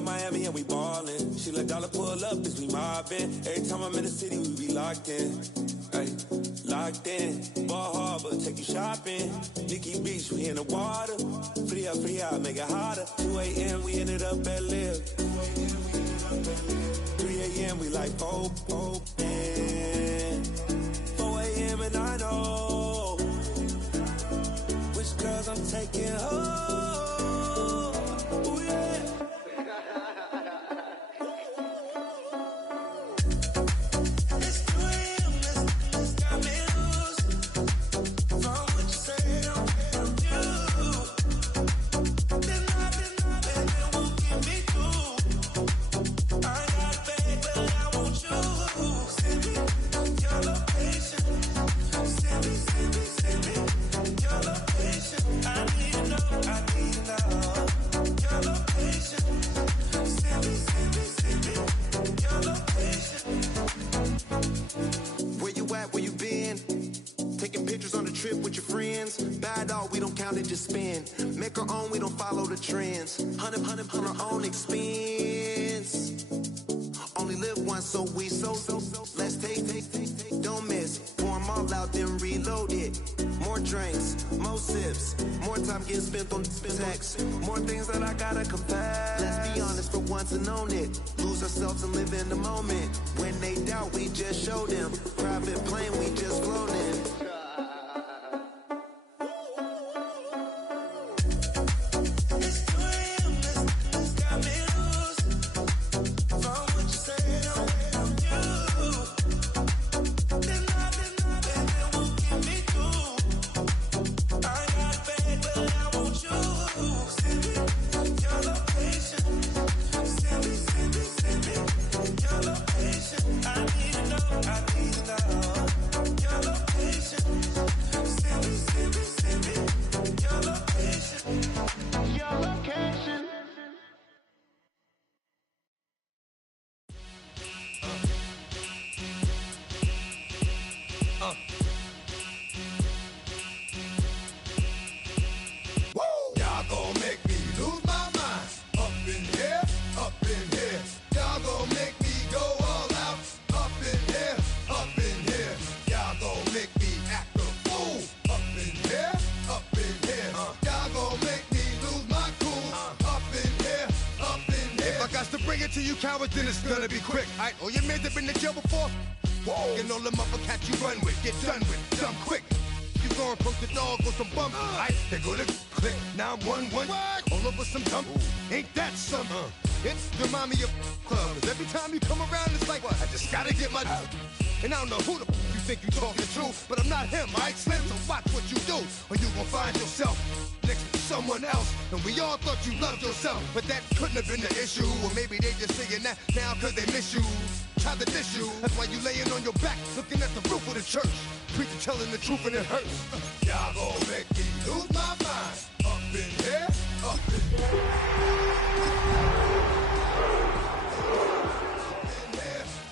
in Miami and we ballin'. She let dollar pull up as we mobbin'. Every time I'm in the city, we be locked in. Ay, locked in. Ball Harbor, take you shopping. Nikki Beach, we in the water. Free up, make it hotter. 2 a.m., we ended up at Live. 3 a.m., we like open. 4 a.m. and I know which girls I'm taking home. Ooh, yeah. Just spin, make our own, we don't follow the trends. 100 on our own expense. Only live once, so let's take, don't miss. Pour them all out, then reload it. More drinks, more sips, more time getting spent on text. More things that I gotta confess. Let's be honest for once and own it. Lose ourselves and live in the moment. When they doubt, we just show them. Private plane, we just floating. Cowards, then it's gonna be quick. Alright, all your men that been to jail before? Whoa, and all them uppercats you run with, get done with, done quick. You gon' poke the dog with some bump. Alright, they go to click 911. All over some dump. Ain't that something? It's the mommy of club. 'Cause every time you come around, it's like, what? I just gotta get my. And I don't know who the you think you talking to, but I'm not him, alright, Slim? So watch what you do, or you gon' find yourself next to someone else. And we all thought you loved yourself, but that couldn't have been the issue. Or maybe they just saying that now cause they miss you. Try to diss you, that's why you laying on your back, looking at the roof of the church. Preacher telling the truth and it hurts. Y'all gon' make me lose my mind. Up in here, up in here.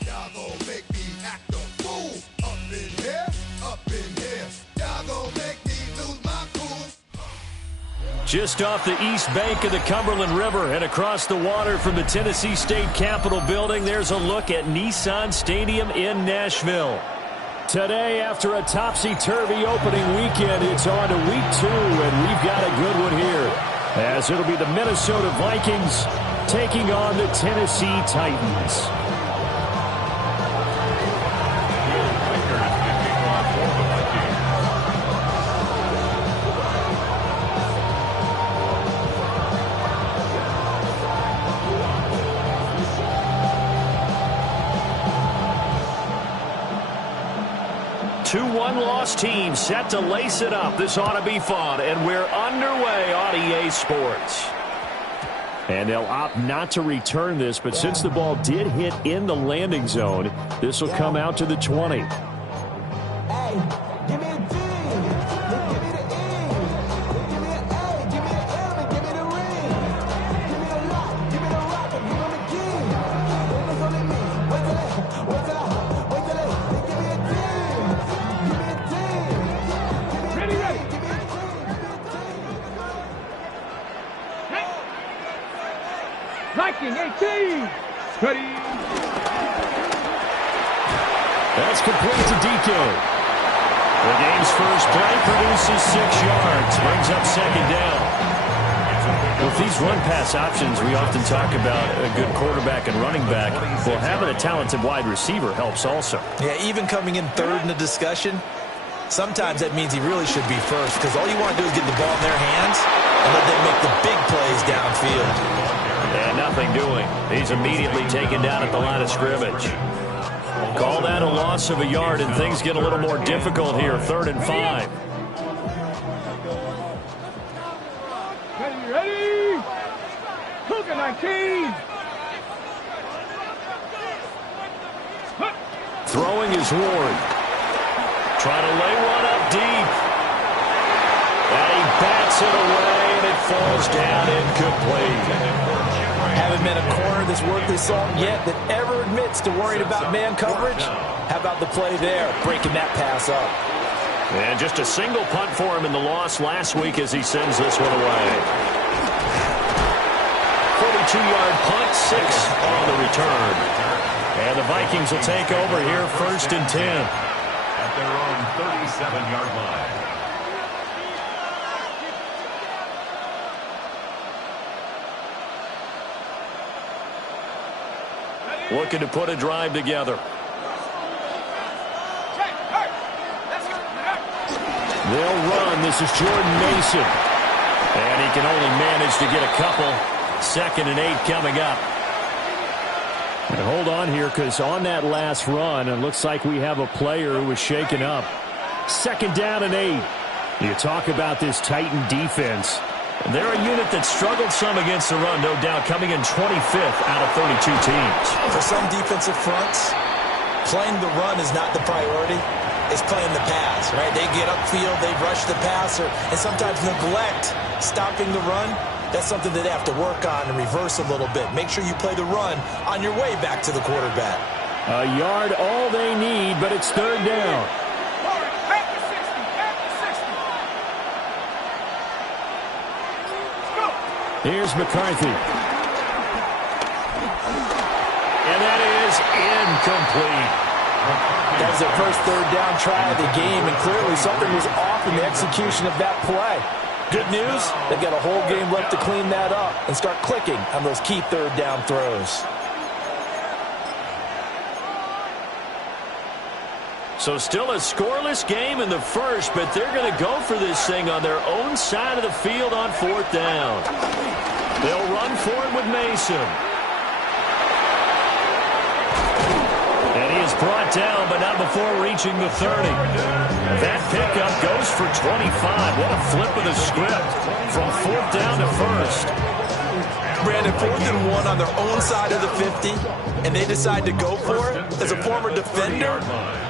Y'all gon' make me act a fool. Up in here, up in here. Y'all gon' make me lose my cool. Just off the east bank of the Cumberland River and across the water from the Tennessee State Capitol building, there's a look at Nissan Stadium in Nashville. Today, after a topsy-turvy opening weekend, it's on to week 2, and we've got a good one here, as it'll be the Minnesota Vikings taking on the Tennessee Titans. Two one-loss teams set to lace it up. This ought to be fun, and we're underway on EA Sports. And they'll opt not to return this, but since the ball did hit in the landing zone, this will come out to the 20. Viking 18. Ready. That's complete to DK. The game's first play produces 6 yards, brings up second down. With these run-pass options, we often talk about a good quarterback and running back. Well, having a talented wide receiver helps also. Yeah, even coming in third in the discussion, sometimes that means he really should be first, because all you want to do is get the ball in their hands and let them make the big plays downfield. And nothing doing. He's immediately taken down at the line of scrimmage. Call that a loss of a yard, and things get a little more difficult here. 3rd and 5. Ready. Cougar 19. Throwing is Ward. Trying to lay one up deep. And he bats it away, and it falls down incomplete. Haven't been a corner that's worth his salt yet that ever admits to worrying about man coverage. How about the play there, breaking that pass up? And just a single punt for him in the loss last week as he sends this one away. 42-yard punt, 6 on the return. And the Vikings will take over here, 1st and 10. At their own 37-yard line. Looking to put a drive together. They'll run. This is Jordan Mason. And he can only manage to get a couple. 2nd and 8 coming up. And hold on here, because on that last run, it looks like we have a player who was shaken up. 2nd down and 8. You talk about this Titan defense. They're a unit that struggled some against the run, no doubt, coming in 25th out of 32 teams. For some defensive fronts, playing the run is not the priority. It's playing the pass, right? They get upfield, they rush the passer, and sometimes neglect stopping the run. That's something that they have to work on and reverse a little bit. Make sure you play the run on your way back to the quarterback. A yard, all they need, but it's 3rd down. Here's McCarthy. And that is incomplete. That was their first 3rd down try of the game, and clearly something was off in the execution of that play. Good news, they've got a whole game left to clean that up and start clicking on those key 3rd down throws. So still a scoreless game in the first, but they're going to go for this thing on their own side of the field on 4th down. They'll run for it with Mason. And he is brought down, but not before reaching the 30. That pickup goes for 25. What a flip of the script from 4th down to 1st. Brandon, 4th and 1 on their own side of the 50, and they decide to go for it. As a former defender,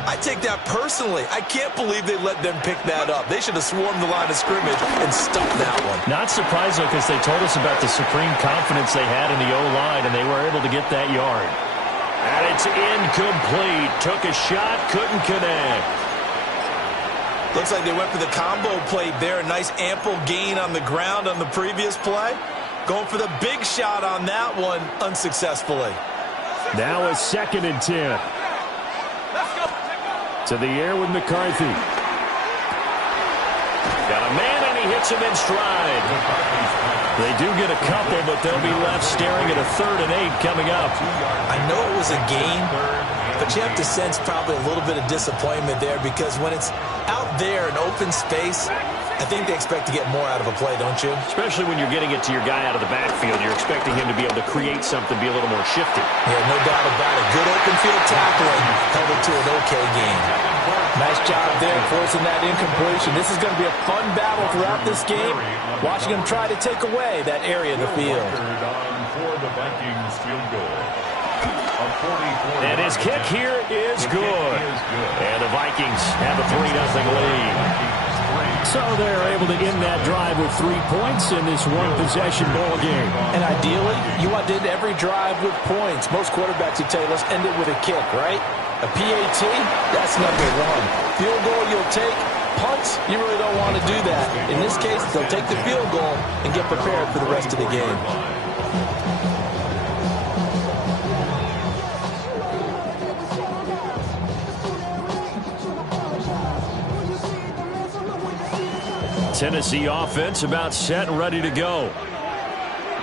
I take that personally. I can't believe they let them pick that up. They should have swarmed the line of scrimmage and stuffed that one. Not surprised, though, because they told us about the supreme confidence they had in the O-line, and they were able to get that yard. And it's incomplete. Took a shot, couldn't connect. Looks like they went for the combo play there. Nice ample gain on the ground on the previous play. Going for the big shot on that one unsuccessfully. Now a 2nd and 10. To the air with McCarthy. Got a man, and he hits him in stride. They do get a couple, but they'll be left staring at a 3rd and 8 coming up. I know it was a gain, but you have to sense probably a little bit of disappointment there, because when it's out there in open space, I think they expect to get more out of a play, don't you? Especially when you're getting it to your guy out of the backfield. You're expecting him to be able to create something, be a little more shifty. Yeah, no doubt about it. Good open field tackling held it to an okay game. Nice job there forcing that incompletion. This is going to be a fun battle throughout this game. Watching them try to take away that area of the field. For the Vikings field goal. And his kick here is good. And the Vikings have a 3-0 lead. So they're able to end that drive with 3 points in this one-possession ball game. And ideally, you want to end every drive with points. Most quarterbacks would tell you, let's end it with a kick, right? A PAT, that's number 1. Field goal you'll take. Punts, you really don't want to do that. In this case, they'll take the field goal and get prepared for the rest of the game. Tennessee offense about set and ready to go.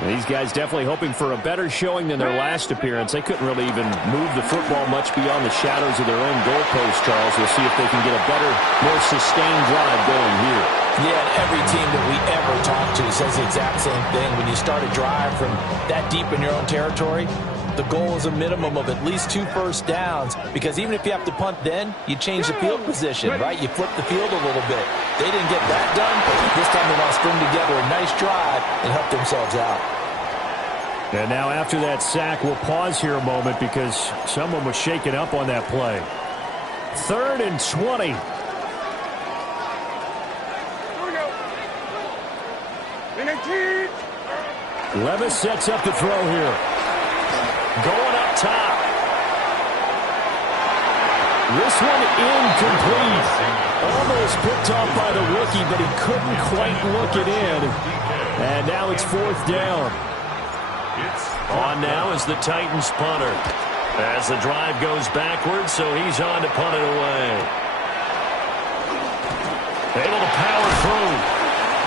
These guys definitely hoping for a better showing than their last appearance. They couldn't really even move the football much beyond the shadows of their own goalpost, Charles. We'll see if they can get a better, more sustained drive going here. Yeah, and every team that we ever talk to says the exact same thing. When you start a drive from that deep in your own territory, the goal is a minimum of at least 2 first downs, because even if you have to punt then, you change the field position, right? You flip the field a little bit. They didn't get that done. This time they want to string together a nice drive and help themselves out. And now after that sack, we'll pause here a moment because someone was shaken up on that play. 3rd and 20. Here we go. 19. Levis sets up the throw here. Going up top. This one incomplete. Almost picked off by the rookie, but he couldn't quite look it in. And now it's 4th down. On now is the Titans punter. As the drive goes backwards, so he's on to punt it away. Able to power through.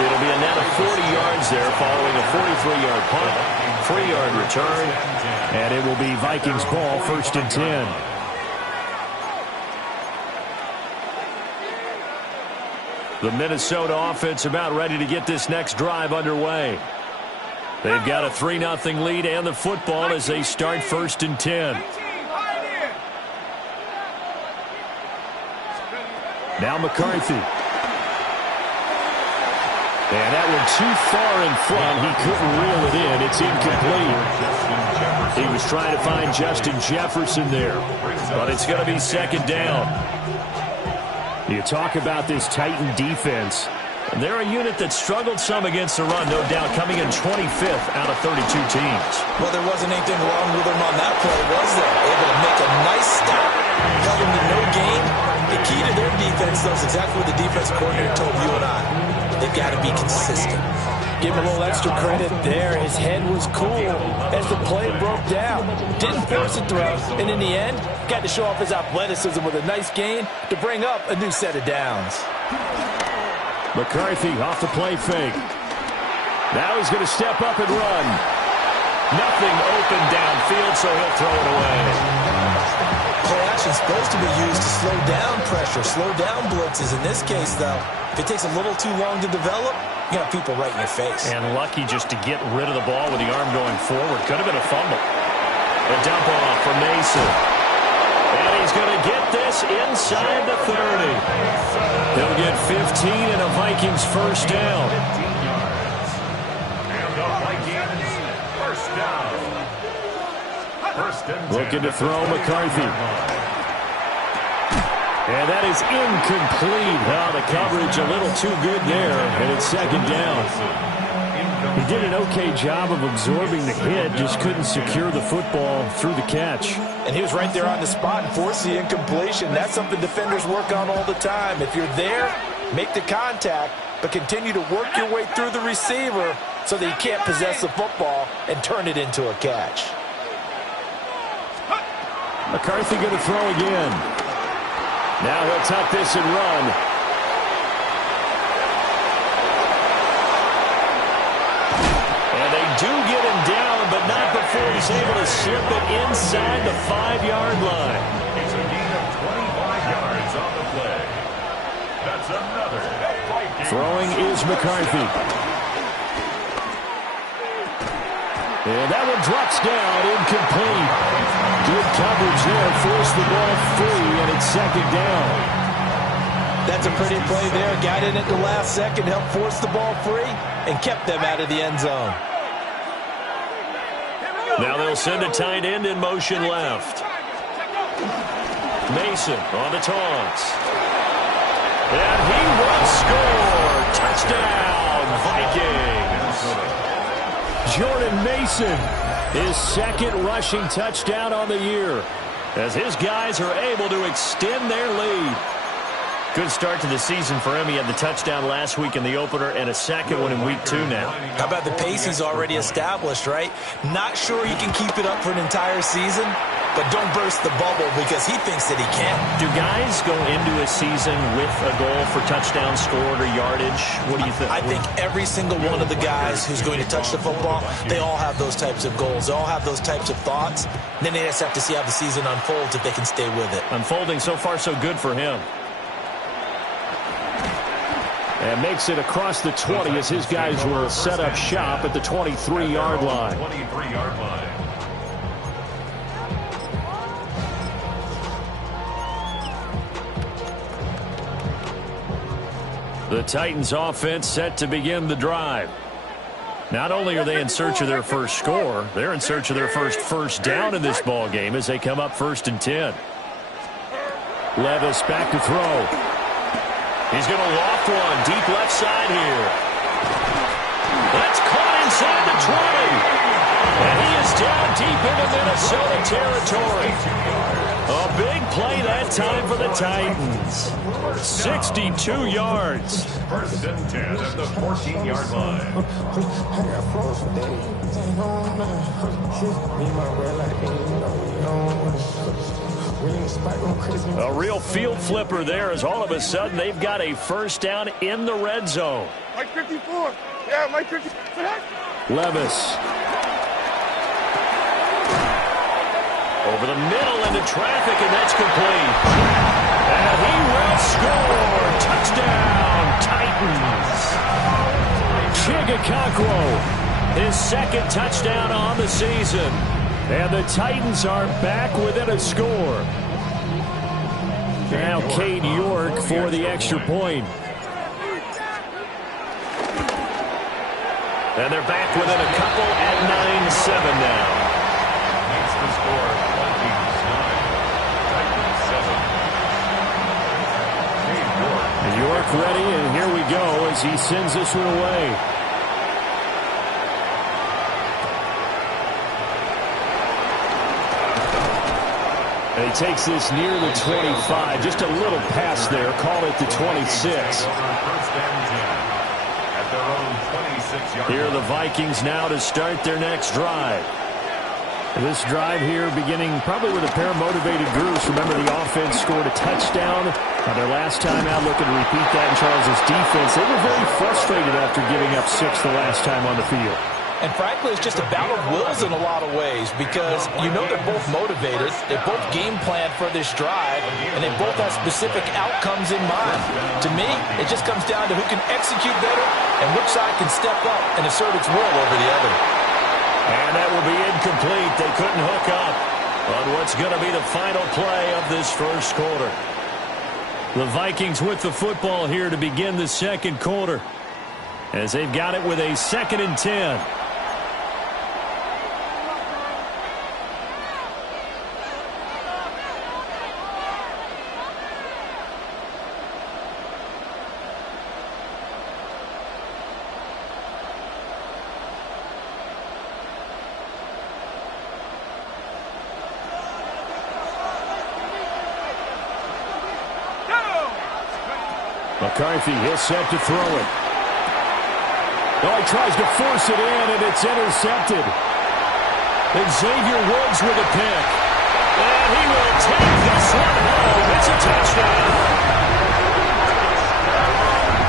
It'll be a net of 40 yards there following a 43-yard punt, 3-yard return, and it will be Vikings ball, 1st and 10. The Minnesota offense about ready to get this next drive underway. They've got a 3-0 lead and the football as they start 1st and 10. Now McCarthy. And that one too far in front. He couldn't reel it in. It's incomplete. He was trying to find Justin Jefferson there. But it's going to be 2nd down. You talk about this Titan defense. And they're a unit that struggled some against the run, no doubt, coming in 25th out of 32 teams. Well, there wasn't anything wrong with them on that play, was there? Able to make a nice stop, held them to no gain. The key to their defense, though, is exactly what the defense coordinator told you and I. They've got to be consistent. Give him a little extra credit there. His head was cool as the play broke down. Didn't force a throw, and in the end, got to show off his athleticism with a nice gain to bring up a new set of downs. McCarthy off the play fake. Now he's going to step up and run. Nothing open downfield, so he'll throw it away. Play action is supposed to be used to slow down pressure, slow down blitzes. In this case, though, if it takes a little too long to develop, you got people right in your face. And lucky just to get rid of the ball with the arm going forward. Could have been a fumble. A dump off for Mason. And he's going to get this inside the 30. He'll get 15 and a Vikings 1st down. And the Vikings 1st down. Looking to throw McCarthy. And that is incomplete. Oh, the coverage a little too good there, and it's 2nd down. He did an okay job of absorbing the hit, just couldn't secure the football through the catch. And he was right there on the spot and forced the incompletion. That's something defenders work on all the time. If you're there, make the contact, but continue to work your way through the receiver so that you can't possess the football and turn it into a catch. McCarthy going to throw again. Now he'll tuck this and run. And they do get him down, but not before he's able to slip it inside the 5-yard line. It's a gain of 25 yards on the play. That's another Vikings. Throwing is McCarthy. And that one drops down, incomplete. Good coverage there, forced the ball free, and it's 2nd down. That's a pretty play there. Got in at the last second, helped force the ball free, and kept them out of the end zone. Now they'll send a tight end in motion left. Mason on the toss. And he will score. Touchdown, Vikings. Jordan Mason, his 2nd rushing touchdown on the year, as his guys are able to extend their lead. Good start to the season for him. He had the touchdown last week in the opener and a 2nd one in week 2 now. How about the pace he's already established, right? Not sure he can keep it up for an entire season, but don't burst the bubble because he thinks that he can. Do guys go into a season with a goal for touchdown scored or yardage? What do you think? I think every single one of the guys who's going to touch the football, they all have those types of goals. They all have those types of thoughts. And then they just have to see how the season unfolds if they can stay with it. Unfolding so far so good for him. And makes it across the 20 as his guys will set up shop at the 23-yard line. 23-yard line. The Titans offense set to begin the drive. Not only are they in search of their first score, they're in search of their first down in this ball game as they come up 1st and 10. Levis back to throw. He's going to loft one deep left side here. That's caught inside the 20. And he is down deep into Minnesota territory. A big play that time for the Titans. 62 yards. 1st and 10 at the 14-yard line. A real field flipper there as all of a sudden they've got a first down in the red zone. Mike 54. Yeah, Mike 54. Levis. Over the middle into traffic, and that's complete. And he will score. Touchdown, Titans. Chigakakwo, his 2nd touchdown on the season. And the Titans are back within a score. Now Cade York for the extra point. And they're back within a couple at 9-7 now. Makes the score 29. Titans 7. Cade York. York ready, and here we go as he sends this one away. And he takes this near the 25. Just a little pass there. Called it the 26. Here are the Vikings now to start their next drive. This drive here beginning probably with a pair of motivated groups. Remember, the offense scored a touchdown their last time out, looking to repeat that in Charles' defense. They were very frustrated after giving up 6 the last time on the field. And frankly, it's just a battle of wills in a lot of ways because you know they're both motivated, they both game plan for this drive, and they both have specific outcomes in mind. To me, it just comes down to who can execute better and which side can step up and assert its will over the other. And that will be incomplete. They couldn't hook up on what's going to be the final play of this first quarter. The Vikings with the football here to begin the second quarter as they've got it with a 2nd and 10. McCarthy, he'll set to throw it. Oh, he tries to force it in, and it's intercepted. And Xavier Woods with a pick. And he will take this one home. It's a touchdown.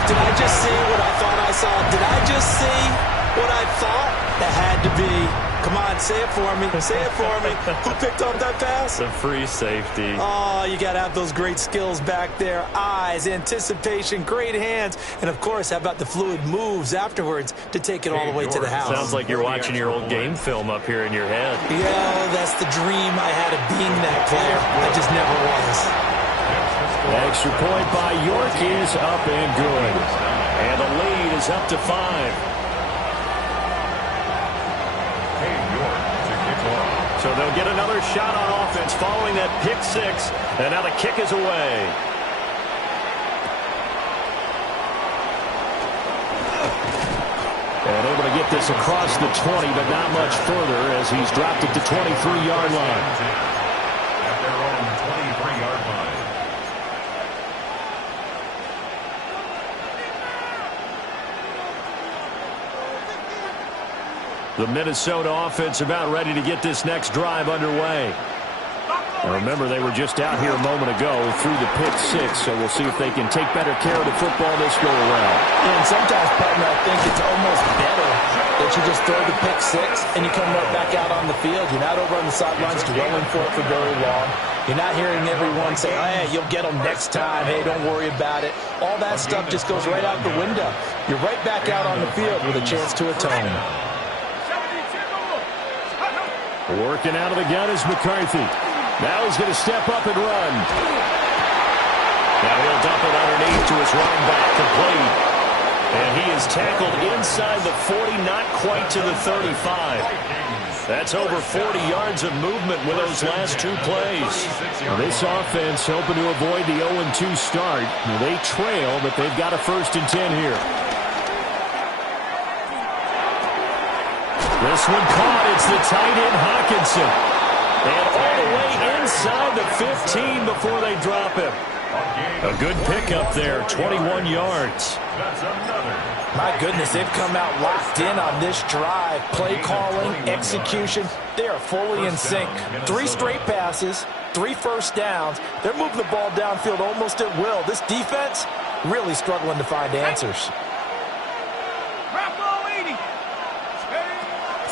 Did I just see what I thought I saw? Did I just see what I thought? That had to be. Come on, say it for me. Say it for me. Who picked up that pass? The free safety. Oh, you got to have those great skills back there. Eyes, anticipation, great hands. And, of course, how about the fluid moves afterwards to take it all the way to the house? Sounds like you're watching your old game film up here in your head. Yeah, that's the dream I had of being that player. I just never was. Extra point by York is up and good. And the lead is up to 5. So they'll get another shot on offense following that pick 6. And now the kick is away. And able to get this across the 20, but not much further as he's dropped at the 23-yard line. At their own 23-yard line. The Minnesota offense about ready to get this next drive underway. Now remember, they were just out here a moment ago through the pick six, so we'll see if they can take better care of the football this go-around. And sometimes, partner, I think it's almost better that you just throw the pick six and you come right back out on the field. You're not over on the sidelines dwelling for it for very long. You're not hearing everyone say, hey, you'll get them next time. Hey, don't worry about it. All that stuff just goes right out the window. You're right back out on the field with a chance to atone. Working out of the gun is McCarthy. Now he's going to step up and run. Now he'll dump it underneath to his running back, complete. And he is tackled inside the 40, not quite to the 35. That's over 40 yards of movement with those last two plays. Now this offense hoping to avoid the 0-2 start. They trail, but they've got a 1st and 10 here. This one caught. It's the tight end, Hockenson. And all the way inside the 15 before they drop him. A good pickup there, 21 yards. My goodness, they've come out locked in on this drive. Play calling, execution, they are fully in sync. 3 straight passes, 3 first downs. They're moving the ball downfield almost at will. This defense really struggling to find answers.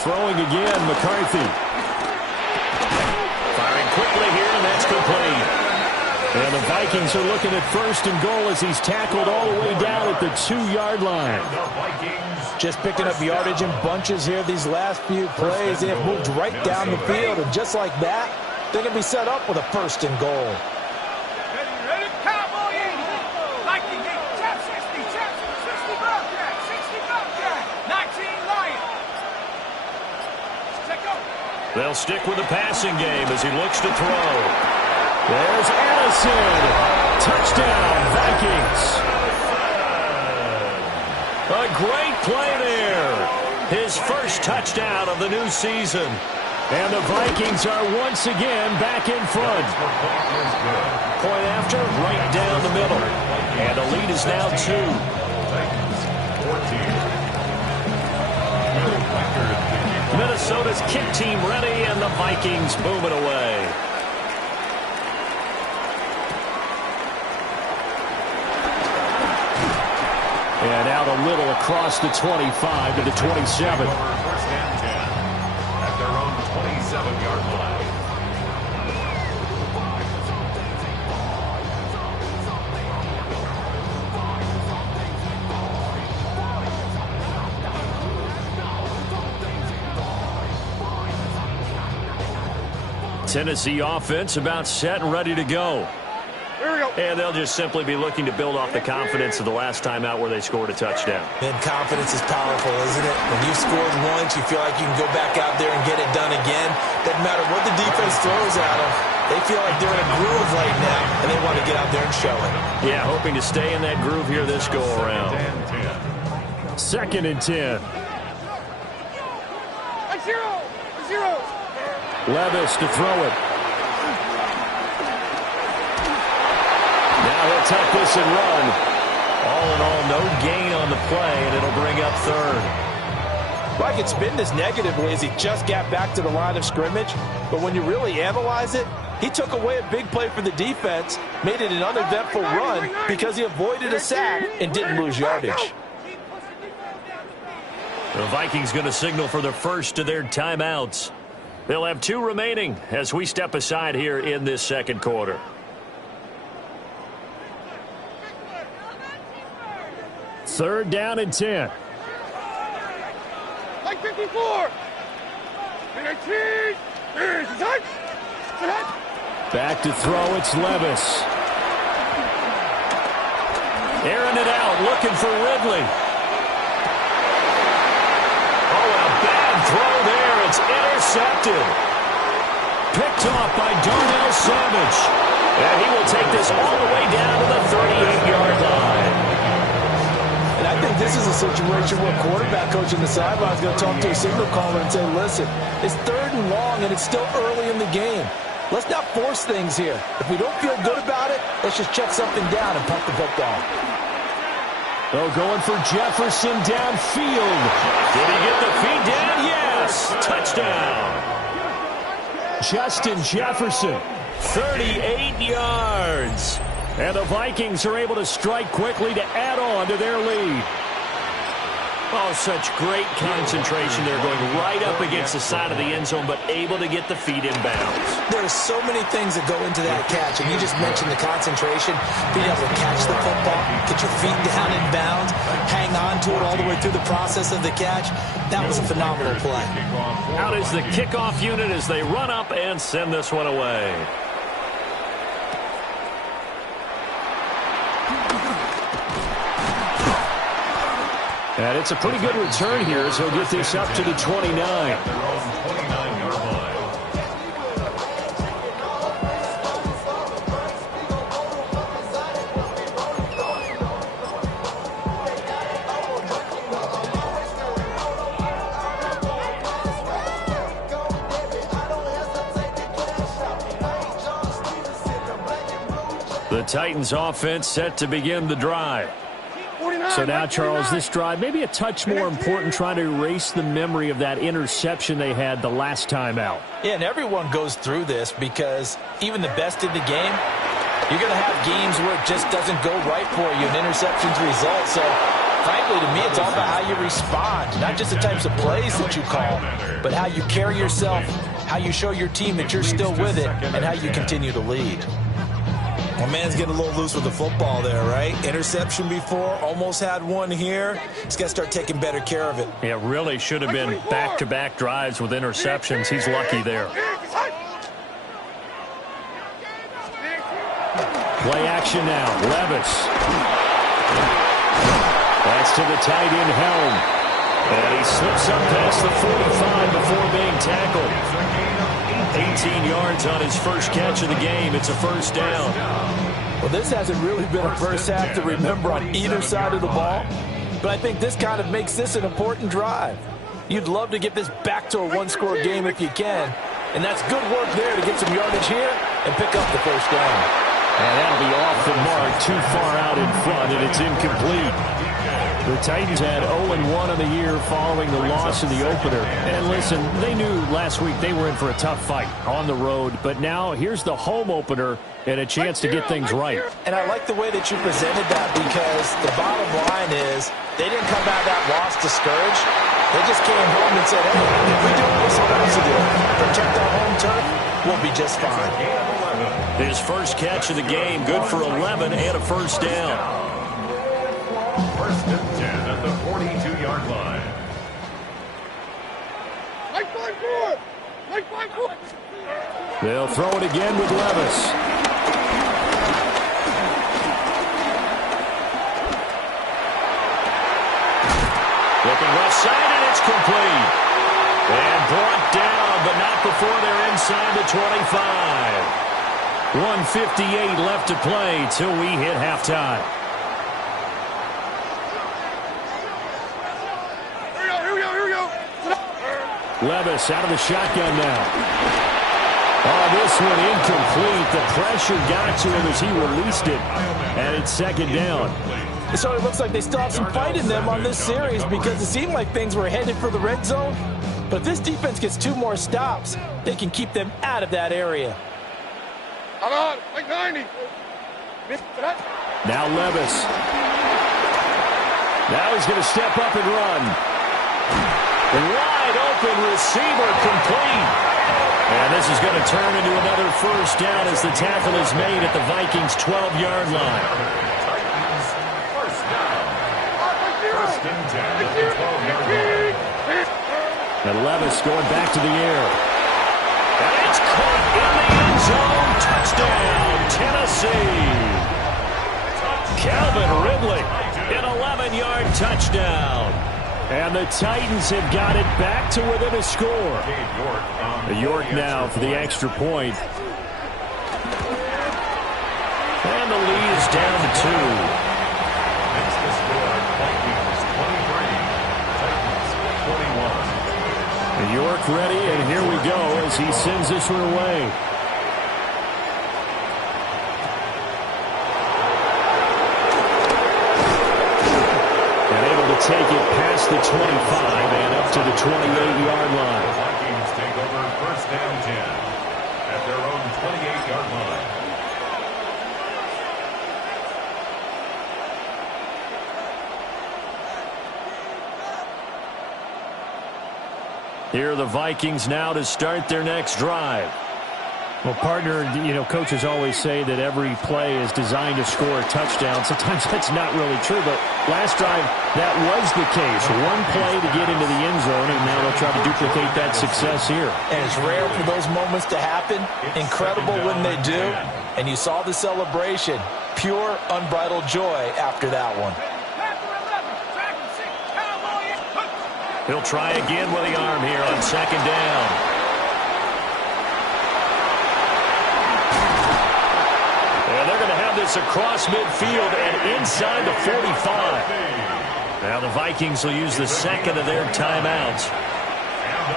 Throwing again, McCarthy. Firing quickly here, and that's complete. And the Vikings are looking at 1st and goal as he's tackled all the way down at the 2-yard line. Just picking up yardage in bunches here these last few plays. They have moved right down the field, and just like that, they're going to be set up with a 1st and goal. Ready, cowboy 80. Viking 8, chap 60, 60 Bobcat, 60 Bobcat, 19 Lion. Check go. They'll stick with the passing game as he looks to throw. There's Addison. Touchdown, Vikings. A great play there. His first touchdown of the new season. And the Vikings are once again back in front. Point after, right down the middle. And the lead is now 2. Minnesota's kick team ready, and the Vikings boom it away. And out a little across the 25 to the 27. 1st and 10 at their own 27-yard line. Tennessee offense about set and ready to go. And they'll just simply be looking to build off the confidence of the last time out where they scored a touchdown. And confidence is powerful, isn't it? When you've scored once, you feel like you can go back out there and get it done again. Doesn't matter what the defense throws at them. They feel like they're in a groove right now, and they want to get out there and show it. Yeah, hoping to stay in that groove here this go-around. 2nd and 10. Zero. Levis to throw it. Now he'll tuck this and run. All in all, no gain on the play, and it'll bring up 3rd. Well, I could spin this negatively as he just got back to the line of scrimmage, but when you really analyze it, he took away a big play for the defense, made it an uneventful run because he avoided a sack and didn't lose yardage. The Vikings going to signal for the first of their timeouts. They'll have 2 remaining as we step aside here in this 2nd quarter. 3rd down and 10. Like 54. Back to throw, it's Levis. Airing it out, looking for Ridley. Oh, a bad throw there. It's intercepted. Picked off by Darnell Savage. And he will take this all the way down to the 38-yard line. And I think this is a situation where quarterback coach in the sideline is going to talk to a signal caller and say, listen, it's 3rd and long and it's still early in the game. Let's not force things here. If we don't feel good about it, let's just check something down and punt the football. Oh, going for Jefferson downfield. Did he get the feed down? Yes. Touchdown. Justin Jefferson. 38 yards. And the Vikings are able to strike quickly to add on to their lead. Oh, such great concentration there, going right up against the side of the end zone, but able to get the feet in bounds. There are so many things that go into that catch, and you just mentioned the concentration, being able to catch the football, get your feet down in bounds, hang on to it all the way through the process of the catch. That was a phenomenal play. Out is the kickoff unit as they run up and send this one away. And it's a pretty good return here as he'll get this up to the 29. The Titans offense set to begin the drive. So now, Charles, this drive maybe a touch more important, trying to erase the memory of that interception they had the last time out. Yeah, and everyone goes through this because even the best in the game, you're going to have games where it just doesn't go right for you, and interceptions result. So, frankly, to me, it's all about how you respond, not just the types of plays that you call, but how you carry yourself, how you show your team that you're still with it, and how you continue to lead. My man's getting a little loose with the football there, right? Interception before, almost had one here. He's got to start taking better care of it. It really should have been back-to-back drives with interceptions. He's lucky there. Play action now. Levis. That's to the tight end, Helm. And he slips up past the 45 before being tackled. 18 yards on his first catch of the game. It's a first down. Well, this hasn't really been a first half to remember on either side of the ball, but I think this kind of makes this an important drive. You'd love to get this back to a one-score game if you can, and that's good work there to get some yardage here and pick up the first down. And that'll be off the mark, too far out in front, and it's incomplete. The Titans had 0-1 on the year following the loss in the opener. And listen, they knew last week they were in for a tough fight on the road. But now here's the home opener and a chance to get things right. And I like the way that you presented that, because the bottom line is they didn't come out of that loss discouraged. They just came home and said, hey, if we do what we're supposed to do, protect our home turf, we'll be just fine. His first catch of the game, good for 11 and a first down. First and 10 at the 42-yard line. They'll throw it again with Levis. Looking left side, and it's complete. And brought down, but not before they're inside the 25. 1:58 left to play till we hit halftime. Levis out of the shotgun now. Oh, this one incomplete. The pressure got to him as he released it. And it's second down. So it looks like they still have some fight in them on this series, because it seemed like things were headed for the red zone. But if this defense gets 2 more stops, they can keep them out of that area. Now Levis. Now he's going to step up and run. Wide open receiver, complete. And this is going to turn into another first down as the tackle is made at the Vikings' 12-yard line. First down. First and 10 at the 12-yard line. And Levis going back to the air. And it's caught in the end zone. Touchdown, Tennessee. Calvin Ridley, an 11-yard touchdown. And the Titans have got it back to within a score. York now for the extra point. And the lead is down to 2. Makes the score Vikings 23, Titans 21. York ready, and here we go as he sends this one away. Take it past the 25 and up to the 28-yard line. The Vikings take over first and 10 at their own 28-yard 14-yard line. Here are the Vikings now to start their next drive. Well, partner, coaches always say that every play is designed to score a touchdown. Sometimes that's not really true, but last drive, that was the case. One play to get into the end zone, and now they'll try to duplicate that success here. And it's rare for those moments to happen. Incredible when they do. And you saw the celebration. Pure, unbridled joy after that one. He'll try again with the arm here on second down. And they're going to have this across midfield and inside the 45. Now the Vikings will use the second of their timeouts.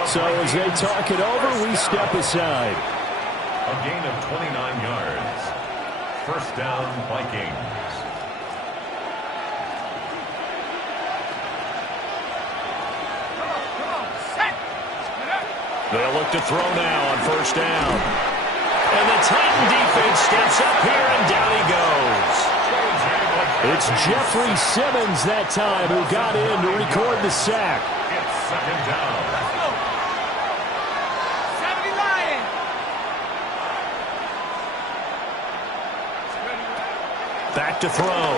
So as they talk it over, we step aside. A gain of 29 yards. First down, Vikings. They'll look to throw now on first down. And the Titan defense steps up here, and down he goes. It's Jeffrey Simmons that time who got in to record the sack. It's second down. Let's go. 70 Lions. Back to throw.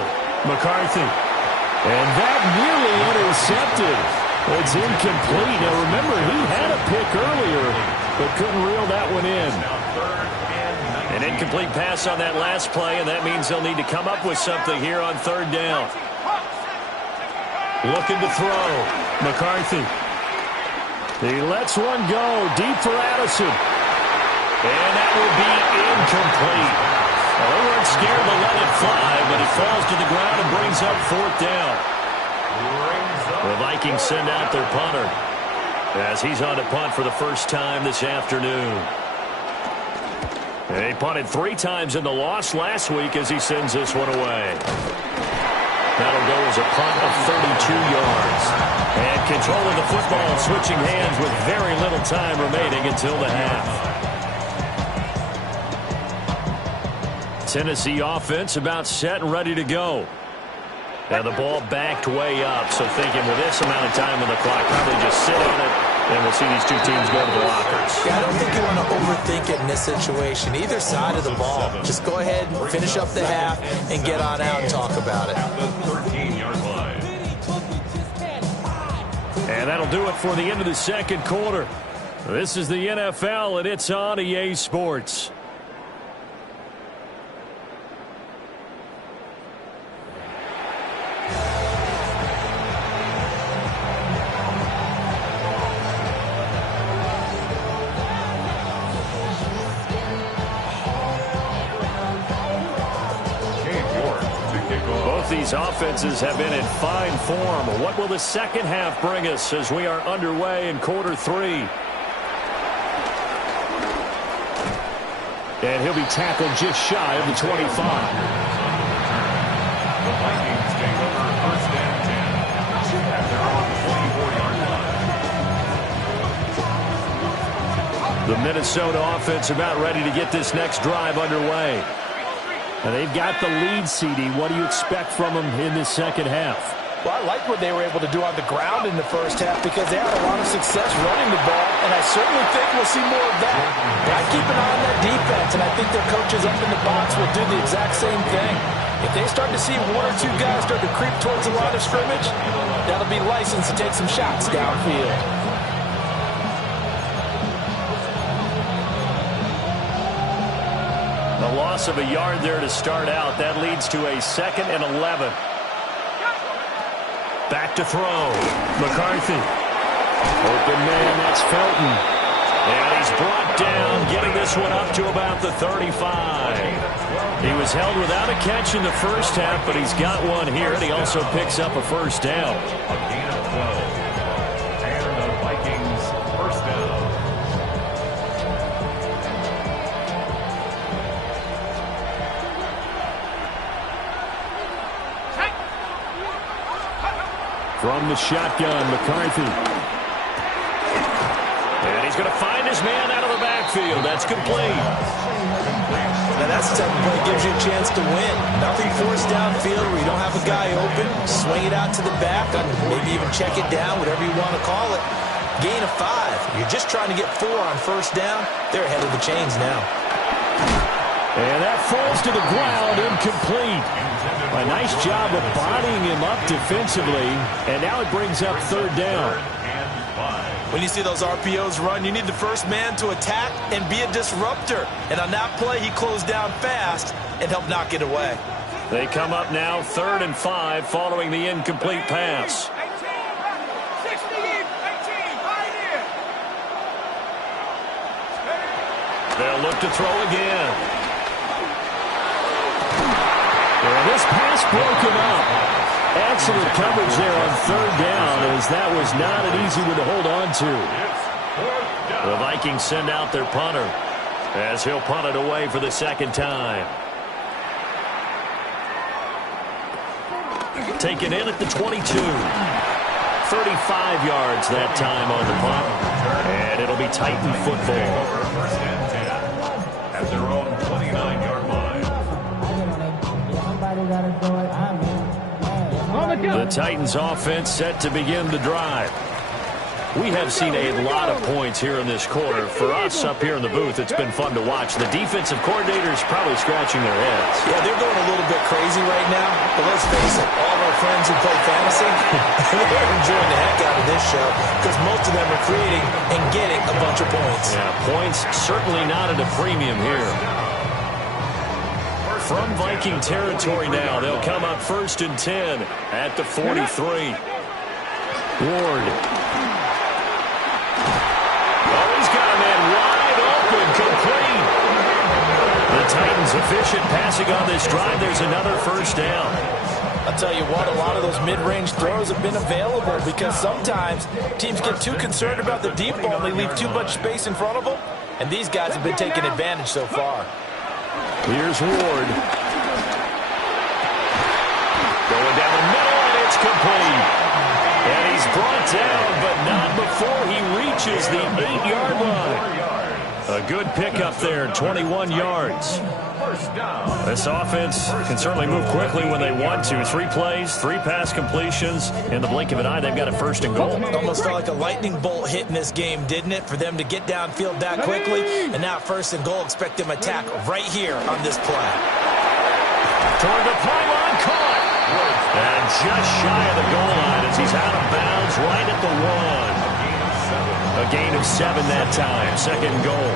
McCarthy. And that nearly intercepted. It's incomplete. Now, remember, he had a pick earlier, but couldn't reel that one in. An incomplete pass on that last play, and that means they'll need to come up with something here on third down. Looking to throw. McCarthy. He lets one go deep for Addison. And that will be incomplete. Well, they weren't scared to let it fly, but it falls to the ground and brings up fourth down. The Vikings send out their punter as he's on to punt for the first time this afternoon. They punted 3 times in the loss last week as he sends this one away. That'll go as a punt of 32 yards. And controlling the football, switching hands with very little time remaining until the half. Tennessee offense about set and ready to go. Now the ball backed way up, so thinking with this amount of time on the clock, probably just sit on it, and we'll see these two teams go to the lockers. Yeah, I don't think you want to overthink it in this situation. Either side of the ball. Just go ahead and finish up the half and get on out and talk about it. At the 13-yard line. And that'll do it for the end of the second quarter. This is the NFL, and it's on EA Sports. These offenses have been in fine form. What will the second half bring us as we are underway in quarter 3? And he'll be tackled just shy of the 25. The Vikings take over first and 10 at their own 24-yard line. The Minnesota offense about ready to get this next drive underway. And they've got the lead, CD. What do you expect from them in this second half? Well, I like what they were able to do on the ground in the first half because they had a lot of success running the ball, and I certainly think we'll see more of that. I keep an eye on that defense, and I think their coaches up in the box will do the exact same thing. If they start to see 1 or 2 guys start to creep towards the line of scrimmage, that'll be licensed to take some shots downfield. A loss of a yard there to start out. That leads to a 2nd and 11. Back to throw. McCarthy. Open man, that's Felton. And he's brought down, getting this one up to about the 35. He was held without a catch in the first half, but he's got one here, and he also picks up a first down. A gain of 12. And the Vikings first down. From the shotgun, McCarthy. And he's going to find his man out of the backfield. backfield. That's complete. Now that's the type of play that gives you a chance to win. Nothing forced downfield where you don't have a guy open. Swing it out to the back, maybe even check it down, whatever you want to call it. Gain of 5. You're just trying to get 4 on first down. They're ahead of the chains now. And that falls to the ground, incomplete. A nice job of bodying him up defensively, and now it brings up third down. When you see those RPOs run, you need the first man to attack and be a disruptor. And on that play, he closed down fast and helped knock it away. They come up now 3rd and 5 following the incomplete pass. 18, 18, right here. They'll look to throw again. And this pass broken up. Excellent coverage there on third down, as that was not an easy one to hold on to. The Vikings send out their punter as he'll punt it away for the second time. Taken in at the 22. 35 yards that time on the punt. And it'll be Titan football. First and 10 at their own 29-yard line. The Titans offense set to begin the drive. We have seen a lot of points here in this quarter. For us up here in the booth, it's been fun to watch. The defensive coordinators probably scratching their heads. Yeah, they're going a little bit crazy right now. But let's face it, all of our friends who play fantasy, they're enjoying the heck out of this show because most of them are creating and getting a bunch of points. Yeah, points certainly not at a premium here. From Viking territory now, they'll come up 1st and 10 at the 43. Ward. Oh, he's got a man wide open, complete. The Titans efficient passing on this drive. There's another first down. I'll tell you what, a lot of those mid-range throws have been available because sometimes teams get too concerned about the deep ball and they leave too much space in front of them. And these guys have been taking advantage so far. Here's Ward. Going down the middle, and it's complete. And he's brought down, but not before he reaches the 8-yard line. A good pickup there, 21 yards. This offense can certainly move quickly when they want to. 3 plays, 3 pass completions. In the blink of an eye, they've got a 1st and goal. It almost felt like a lightning bolt hit in this game, didn't it? For them to get downfield that quickly. And now 1st and goal, expect them to attack right here on this play. Toward the pylon, caught. And just shy of the goal line as he's out of bounds right at the 1. A gain of 7 that time, 2nd and goal.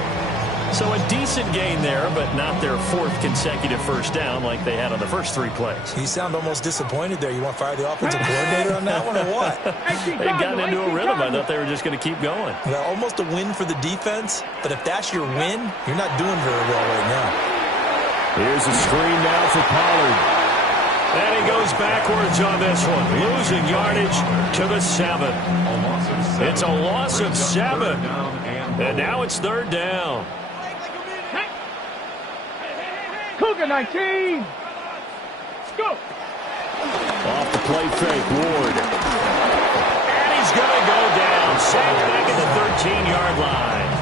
So a decent gain there, but not their 4th consecutive first down like they had on the first 3 plays. You sound almost disappointed there. You want to fire the offensive coordinator on that one or what? They'd gotten into a rhythm. I thought they were just going to keep going. Well, almost a win for the defense, but if that's your win, you're not doing very well right now. Here's a screen now for Pollard. And he goes backwards on this one, losing yardage to the 7. It's a loss of 7. And now it's 3rd down. Cougar 19. Go. Off the play fake, Ward. And he's going to go down. Sacked back at the 13-yard line.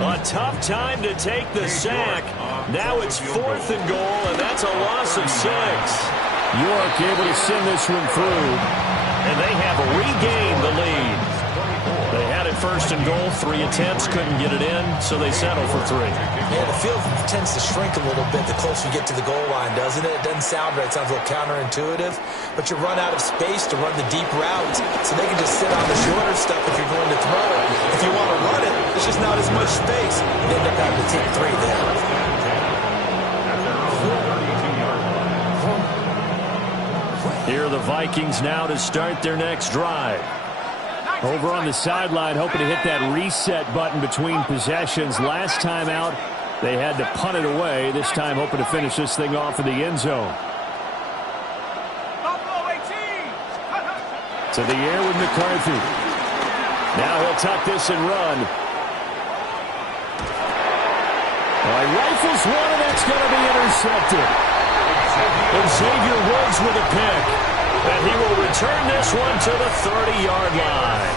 A tough time to take the sack. Now it's 4th and goal, and that's a loss of 6. York able to send this one through, and they have regained the lead. They had it 1st and goal, 3 attempts, couldn't get it in, so they settle for 3. Yeah, the field tends to shrink a little bit the closer you get to the goal line, doesn't it? It doesn't sound right. It sounds a little counterintuitive, but you run out of space to run the deep routes, so they can just sit on the shorter stuff if you're going to throw it. If you want to run it, there's just not as much space. You end up having to take 3 there. Here are the Vikings now to start their next drive. Over on the sideline, hoping to hit that reset button between possessions. Last time out, they had to punt it away. This time, hoping to finish this thing off in the end zone. To the air with McCarthy. Now he'll tuck this and run. He rifles one, and that's going to be intercepted. And Xavier Woods with a pick. And he will return this one to the 30-yard line.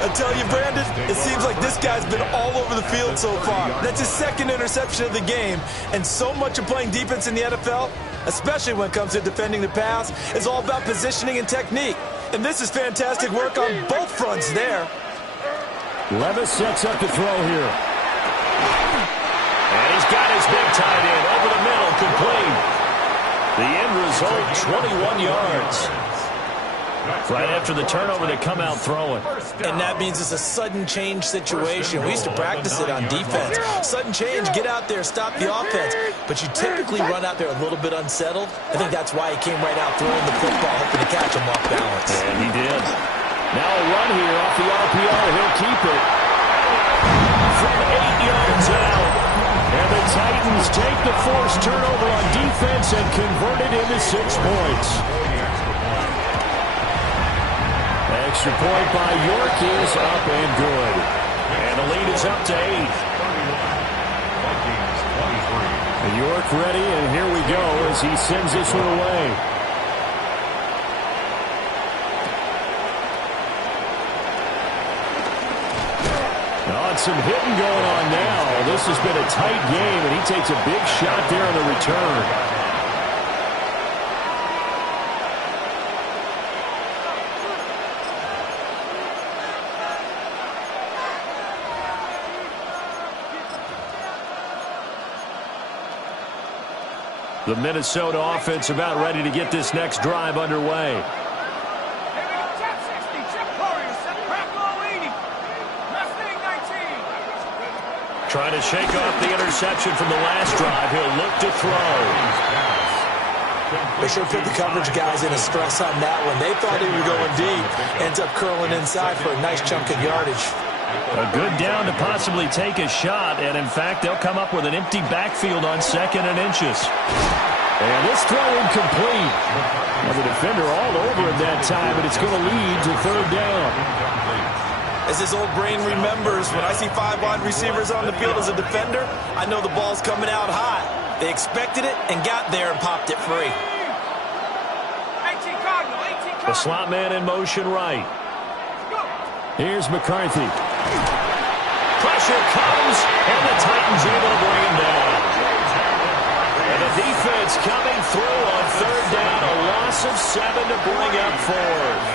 I tell you, Brandon, it seems like this guy's been all over the field so far. That's his second interception of the game, and so much of playing defense in the NFL, especially when it comes to defending the pass, is all about positioning and technique. And this is fantastic work on both fronts there. Levis sets up to throw here. And he's got his big tight end over the middle, complete. The end result, 21 yards. Right after the turnover, they come out throwing. And that means it's a sudden change situation. We used to practice it on defense. Sudden change, get out there, stop the offense. But you typically run out there a little bit unsettled. I think that's why he came right out throwing the football, hoping to catch him off balance. And he did. Now a run here off the RPO. He'll keep it from 8 yards out. And the Titans take the forced turnover on defense and convert it into 6 points. Extra point by York is up and good. And the lead is up to 8. York ready, and here we go as he sends this one away. Oh, some hitting going on now. This has been a tight game, and he takes a big shot there on the return. The Minnesota offense about ready to get this next drive underway. Trying to shake off the interception from the last drive. He'll look to throw. They sure put the coverage guys in a stress on that one. They thought he was going deep. Ends up curling inside for a nice chunk of yardage. A good down to possibly take a shot, and in fact, they'll come up with an empty backfield on 2nd and inches. And this throw incomplete. Now the defender all over him that time, but it's going to lead to 3rd down. As his old brain remembers, when I see 5 wide receivers on the field as a defender, I know the ball's coming out high. They expected it and got there and popped it free. The slot man in motion right. Here's McCarthy. Pressure comes, and the Titans able to bring him down. And the defense coming through on 3rd down, a loss of 7 to bring up 4th.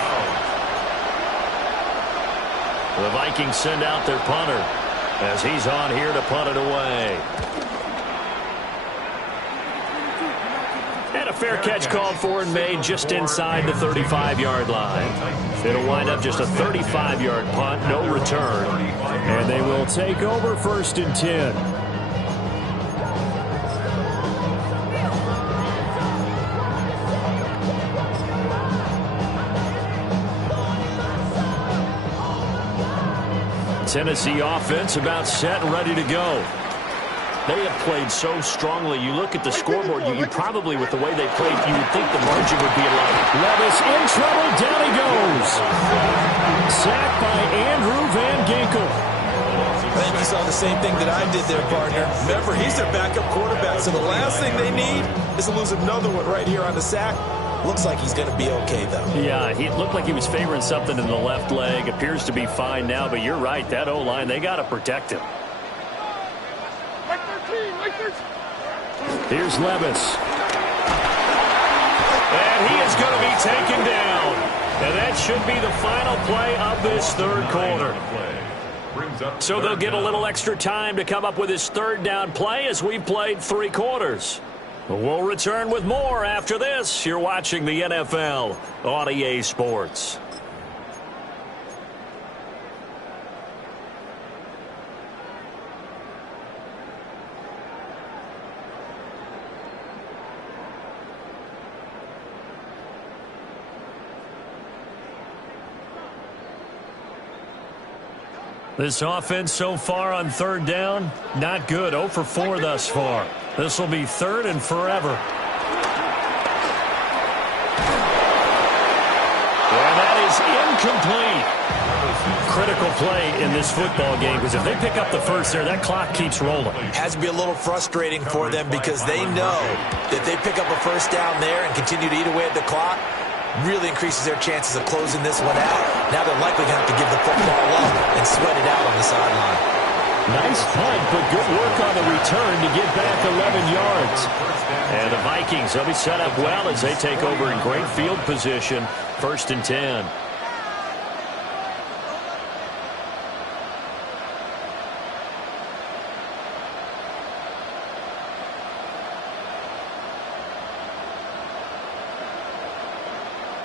The Vikings send out their punter as he's on here to punt it away. And a fair catch called for and made just inside the 35-yard line. It'll wind up just a 35-yard punt, no return. And they will take over 1st and 10. Tennessee offense about set and ready to go. They have played so strongly. You look at the scoreboard, you probably, with the way they played, you would think the margin would be alike. Levis in trouble. Down he goes. Sacked by Andrew Van Ginkel. I think you saw the same thing that I did there, partner. Remember, he's their backup quarterback, so the last thing they need is to lose another one right here on the sack. Looks like he's going to be okay, though. Yeah, he looked like he was favoring something in the left leg. Appears to be fine now, but you're right. That O-line, they got to protect him. Here's Levis. And he is going to be taken down. And that should be the final play of this 3rd quarter. So they'll get a little extra time to come up with his 3rd down play as we played 3 quarters. We'll return with more after this. You're watching the NFL on EA Sports. This offense so far on 3rd down, not good. 0 for 4 thus far. This will be 3rd and forever. And that is incomplete. Critical play in this football game, because if they pick up the first there, that clock keeps rolling. Has to be a little frustrating for them because they know that they pick up a 1st down there and continue to eat away at the clock. really increases their chances of closing this one out. Now they're likely going to have to give the football up and sweat it out on the sideline. Nice punt, but good work on the return to get back 11 yards. And the Vikings, they'll be set up well as they take over in great field position. 1st and 10.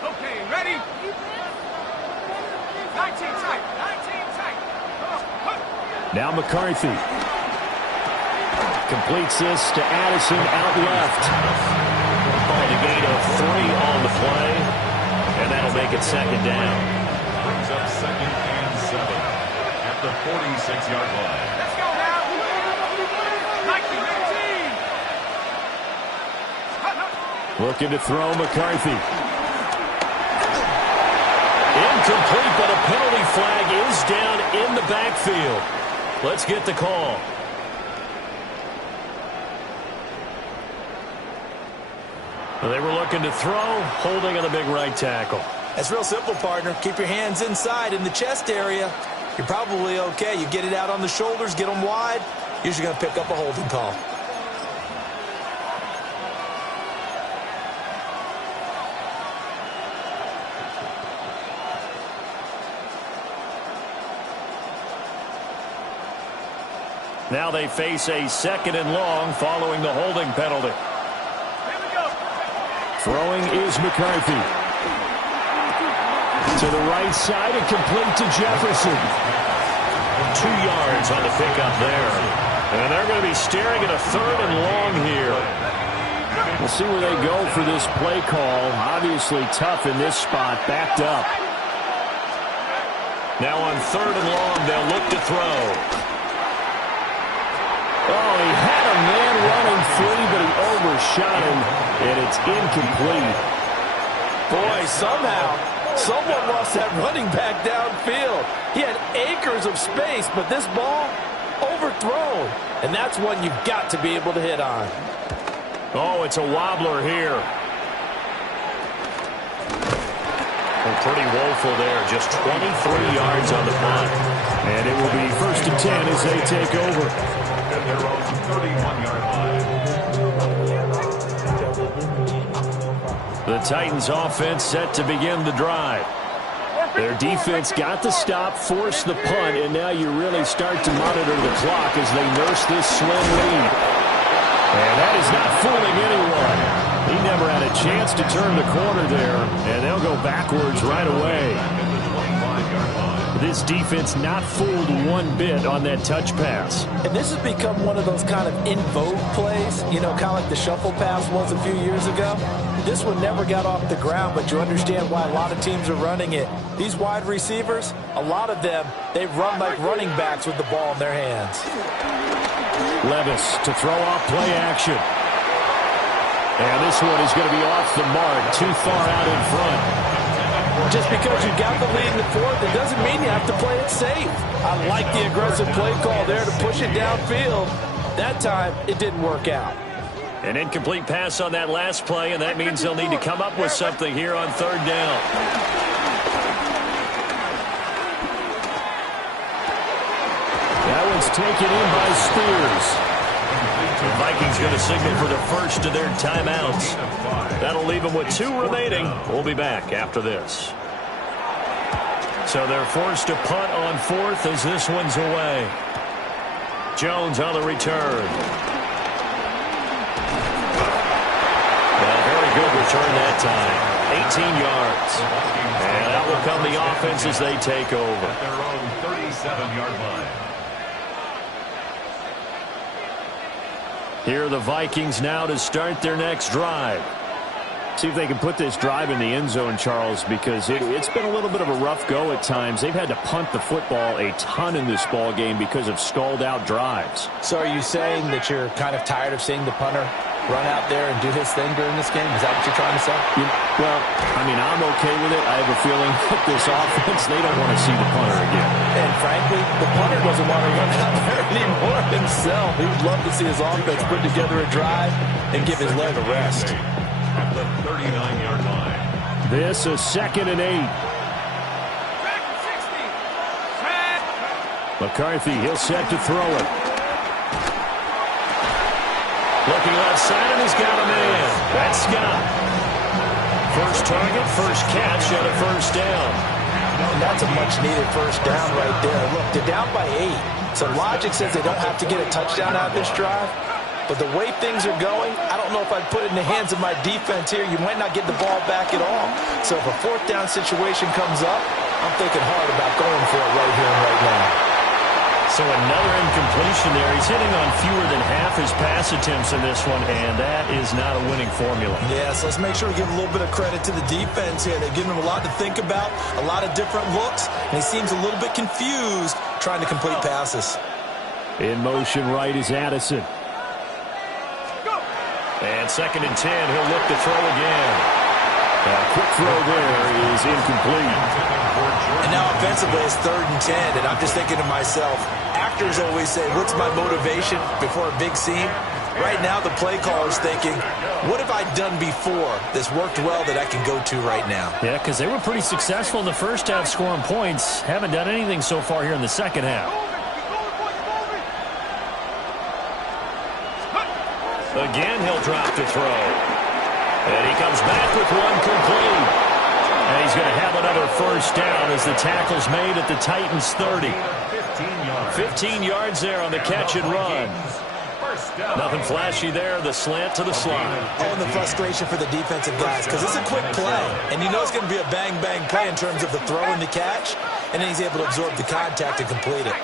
Okay, ready? 19 tight, 19 tight. Now McCarthy. Completes this to Addison out left. Calling a gain of 3 on the play. And that'll make it 2nd down. Brings up 2nd and 7 at the 46-yard line. Let's go now. 19. Looking to throw McCarthy. Incomplete, but a penalty flag is down in the backfield. Let's get the call. Well, they were looking to throw, holding on the big right tackle. That's real simple, partner. Keep your hands inside in the chest area. You're probably okay. You get it out on the shoulders, get them wide. Usually going to pick up a holding call. Now they face a 2nd and long following the holding penalty. Throwing is McCarthy. To the right side and complete to Jefferson. 2 yards on the pickup there. And they're going to be staring at a 3rd and long here. We'll see where they go for this play call. Obviously tough in this spot, backed up. Now on 3rd and long, they'll look to throw. Oh, he had a man running free, but he overshot him, and it's incomplete. Boy, somehow, someone lost that running back downfield. He had acres of space, but this ball, overthrown. And that's one you've got to be able to hit on. Oh, it's a wobbler here. Well, pretty woeful there, just 23 yards on the punt. And it will be 1st and 10 as they take over. At their own 31-yard line. The Titans offense set to begin the drive. Their defense got the stop, forced the punt, and now you really start to monitor the clock as they nurse this slim lead. And that is not fooling anyone. He never had a chance to turn the corner there, and they'll go backwards right away. This defense not fooled one bit on that touch pass. And this has become one of those kind of in vogue plays, you know, kind of like the shuffle pass was a few years ago. This one never got off the ground, but you understand why a lot of teams are running it. These wide receivers, a lot of them, they run like running backs with the ball in their hands. Levis to throw off play action. And this one is going to be off the mark, too far out in front. Just because you got the lead in the 4th, it doesn't mean you have to play it safe. I like the aggressive play call there to push it downfield. That time, it didn't work out. An incomplete pass on that last play, and that means they'll need to come up with something here on 3rd down. That one's taken in by Spears. The Vikings going to signal for the first of their timeouts. That'll leave them with 2 remaining. We'll be back after this. So they're forced to punt on 4th as this one's away. Jones on the return. Well, very good return that time. 18 yards. And that will come the offense as they take over. At their own 37-yard line. Here are the Vikings now to start their next drive. See if they can put this drive in the end zone, Charles, because it's been a little bit of a rough go at times. They've had to punt the football a ton in this ball game because of stalled-out drives. So are you saying that you're kind of tired of seeing the punter run out there and do his thing during this game? Is that what you're trying to say? Well, I mean, I'm okay with it. I have a feeling that this offense, they don't want to see the punter again. And frankly, the punter doesn't want to run out there anymore himself. He would love to see his offense put together a drive and give his leg a rest. At the 39-yard line. This a 2nd and 8. McCarthy, he'll set to throw it. Looking left side, and he's got a man. That's Scott. First target, first catch, and a first down. And that's a much-needed first down right there. Look, they're down by 8. So logic says they don't have to get a touchdown out of this drive. But the way things are going, I don't know if I'd put it in the hands of my defense here. You might not get the ball back at all. So if a 4th down situation comes up, I'm thinking hard about going for it right here and right now. So another incompletion there. He's hitting on fewer than half his pass attempts in this one, and that is not a winning formula. Yeah, so let's make sure we give a little bit of credit to the defense here. They're giving him a lot to think about, a lot of different looks, and he seems a little bit confused trying to complete passes. In motion right is Addison. And 2nd and 10, he'll look to throw again. A quick throw there is incomplete. And now offensively it's 3rd and 10, and I'm just thinking to myself, actors always say, what's my motivation before a big scene? Right now the play caller's thinking, what have I done before that's worked well that I can go to right now? Yeah, because they were pretty successful in the first half scoring points. Haven't done anything so far here in the second half. Again, he'll drop to throw. And he comes back with one complete. And he's going to have another first down as the tackle's made at the Titans' 30. 15 yards there on the catch and run. Nothing flashy there. The slant to the slide. Oh, and the frustration for the defensive guys, because it's a quick play. And you know it's going to be a bang-bang play in terms of the throw and the catch. And then he's able to absorb the contact and complete it.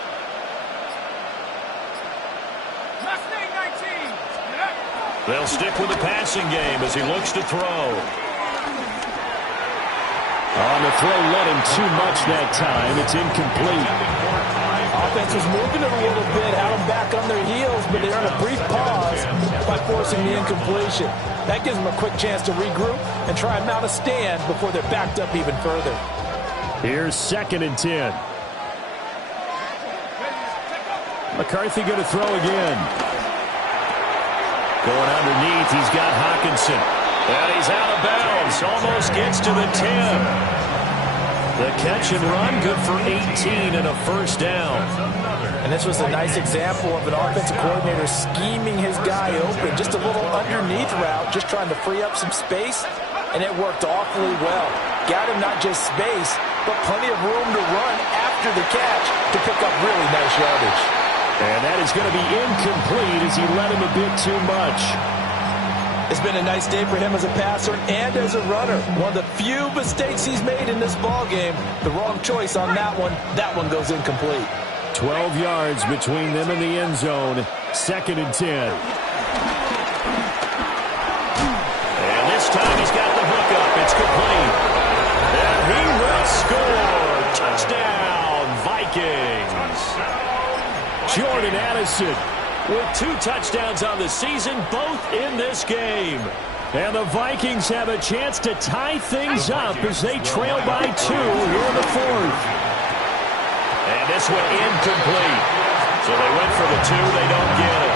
They'll stick with the passing game as he looks to throw. On the throw, let him too much that time. It's incomplete. Offense was moving it a little bit, had them back on their heels, but they earned a brief pause by forcing the incompletion. That gives them a quick chance to regroup and try and mount a stand before they're backed up even further. Here's 2nd and 10. McCarthy going to throw again. Going underneath, he's got Hockenson. And he's out of bounds. Almost gets to the 10. The catch and run, good for 18 and a first down. And this was a nice example of an offensive coordinator scheming his guy open. Just a little underneath route, just trying to free up some space. And it worked awfully well. Got him not just space, but plenty of room to run after the catch to pick up really nice yardage. And that is going to be incomplete as he led him a bit too much. It's been a nice day for him as a passer and as a runner. One of the few mistakes he's made in this ball game. The wrong choice on that one. That one goes incomplete. 12 yards between them and the end zone. 2nd and 10. And this time he's got the hook up. It's complete. And he will score. Touchdown, Vikings. Jordan Addison with 2 touchdowns on the season, both in this game. And the Vikings have a chance to tie things up as they trail by 2 here in the 4th. And this one incomplete. So they went for the 2. They don't get it.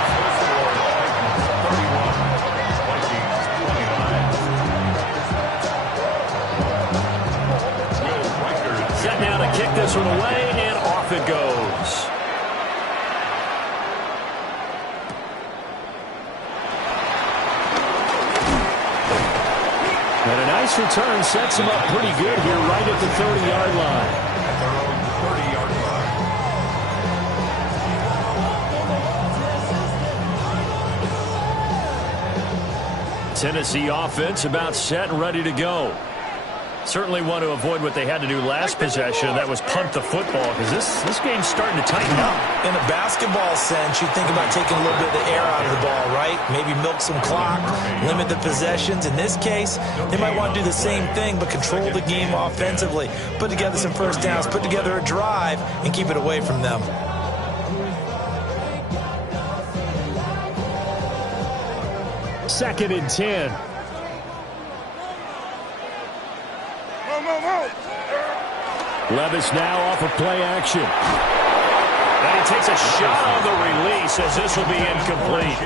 Set now to kick this one away, and off it goes. And a nice return sets him up pretty good here right at the 30-yard line. Tennessee offense about set and ready to go. Certainly want to avoid what they had to do last possession. That was punt the football, because this game's starting to tighten up. In a basketball sense, you think about taking a little bit of the air out of the ball, right? Maybe milk some clock, limit the possessions. In this case, they might want to do the same thing, but control the game offensively. Put together some first downs, put together a drive, and keep it away from them. Second and 10. Levis now off of play action. And he takes a shot on the release, says this will be incomplete.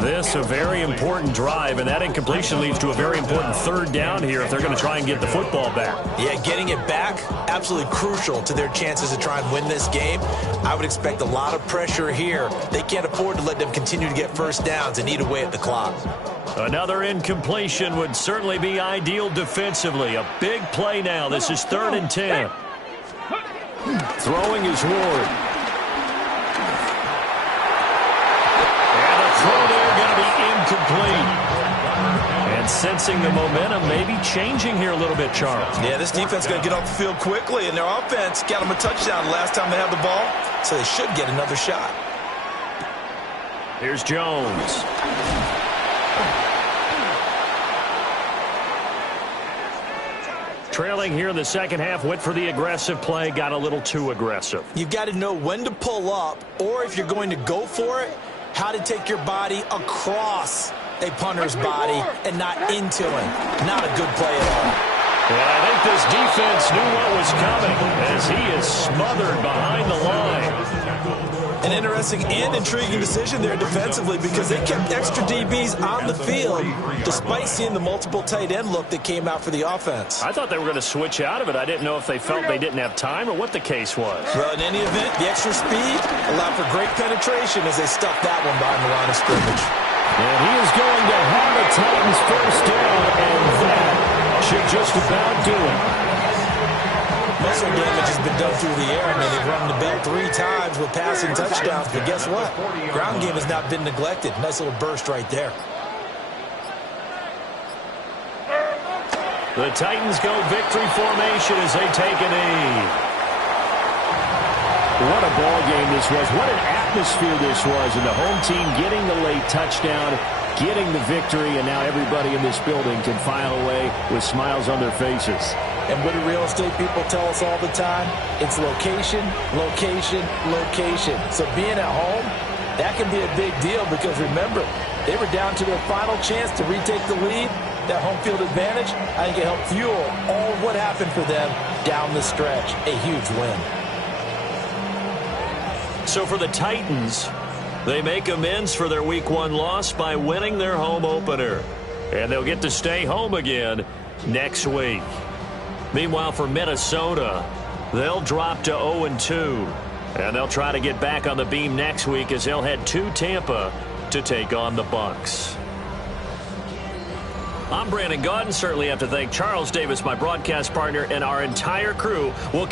This a very important drive, and that incompletion leads to a very important third down here if they're going to try and get the football back. Yeah, getting it back, absolutely crucial to their chances to try and win this game. I would expect a lot of pressure here. They can't afford to let them continue to get first downs and eat away at the clock. Another incompletion would certainly be ideal defensively. A big play now. This is 3rd and 10. Throwing is Ward. And the throw there going to be incomplete. And sensing the momentum maybe changing here a little bit, Charles. Yeah, this defense is going to get off the field quickly, and their offense got them a touchdown the last time they had the ball, so they should get another shot. Here's Jones. Trailing here in the second half, went for the aggressive play, got a little too aggressive. You've got to know when to pull up, or if you're going to go for it, how to take your body across a punter's body and not into him. Not a good play at all. Well, I think this defense knew what was coming as he is smothered behind the line. An interesting and intriguing decision there defensively because they kept extra DBs on the field despite seeing the multiple tight end look that came out for the offense. I thought they were going to switch out of it. I didn't know if they felt they didn't have time or what the case was. Well, in any event, the extra speed allowed for great penetration as they stuffed that one behind the line of scrimmage. And he is going to have the Titans first down, and that should just about do it. Muscle damage has been done through the air. I mean, they've rung the bell 3 times with passing touchdowns, but guess what? Ground game has not been neglected. Nice little burst right there. The Titans go victory formation as they take a knee. What a ball game this was. What an atmosphere this was. And the home team getting the late touchdown, getting the victory, and now everybody in this building can file away with smiles on their faces. And what do real estate people tell us all the time? It's location, location, location. So being at home, that can be a big deal because remember, they were down to their final chance to retake the lead. That home field advantage, I think it helped fuel all of what happened for them down the stretch. A huge win. So for the Titans, they make amends for their Week 1 loss by winning their home opener. And they'll get to stay home again next week. Meanwhile, for Minnesota, they'll drop to 0-2. And they'll try to get back on the beam next week as they'll head to Tampa to take on the Bucs. I'm Brandon Gaudin. Certainly have to thank Charles Davis, my broadcast partner, and our entire crew. We'll